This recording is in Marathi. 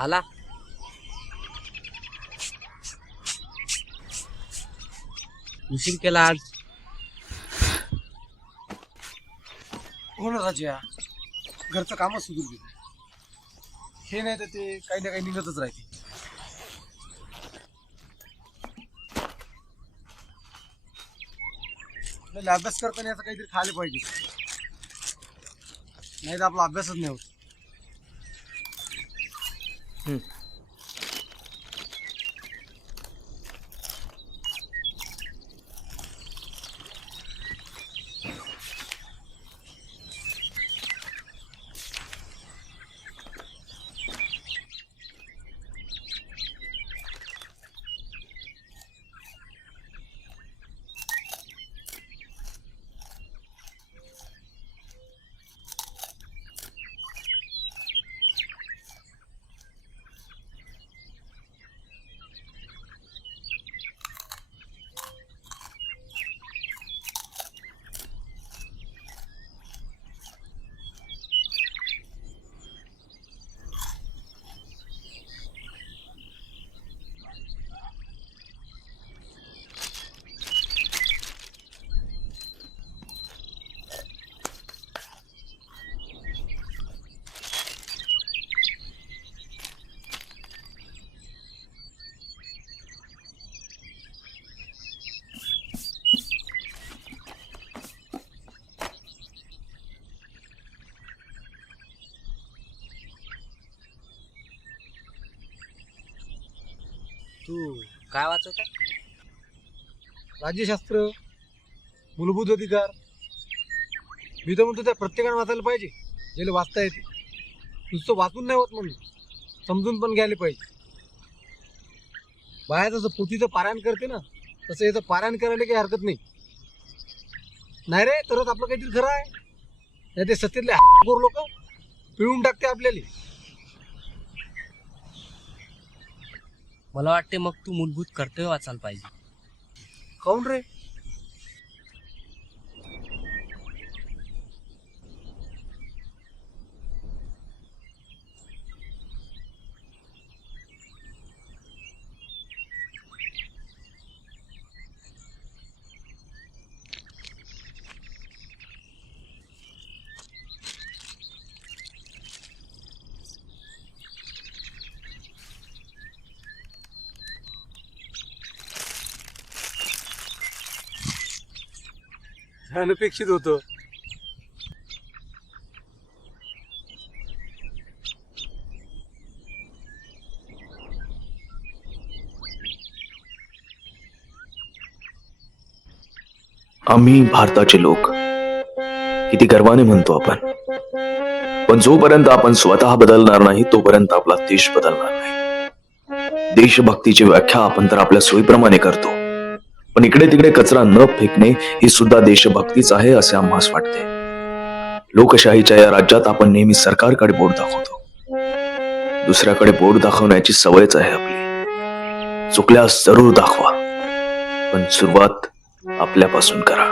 आला. उशीर केला आज. हो ना राजा. घरचं कामच सुधरू दे. हे नाही तर ते काही ना काही निघतच राहते. आपल्याला अभ्यास करताना याचं काहीतरी खायला पाहिजे. नाही तर आपला अभ्यासच नाही होत. 嗯。तू काय वाचवत राज्यशास्त्र मूलभूत अधिकार. मी तर म्हणतो त्या प्रत्येकाने वाचायला पाहिजे. ज्याला वाचता येते. नुसतं वाचून नाही होत म्हणून. समजून पण घ्यायला पाहिजे. बाया जसं पोथीचं पारायण करते ना तसं याचं पारायण करायला काही हरकत नाही. नाही रे तरच आपलं काहीतरी खरं आहे. नाही ते सत्तेतले लोक पिळून टाकते आपल्याला. मला वाटते मग तू मूलभूत कर्तव्य वाचायला पाहिजे. काऊन रे? अनपेक्षित होतं. आम्ही भारताचे लोक. किती गर्वाने म्हणतो आपण. पण जोपर्यंत आपण स्वतः बदलणार नाही तोपर्यंत आपला देश बदलणार नाही. देशभक्तीची व्याख्या आपण तर आपल्या सोयीप्रमाणे करतो. पण इकडे तिकडे कचरा न फेकणे ही सुद्धा देशभक्तीच आहे असे आम्हास वाटते लोकशाहीच्या या राज्यात आपण नेहमी सरकारकडे बोट दाखवतो. दुसऱ्याकडे बोट दाखवण्याची सवयच आहे आपली. चुकल्यास जरूर दाखवा. पण सुरुवात आपल्यापासून करा.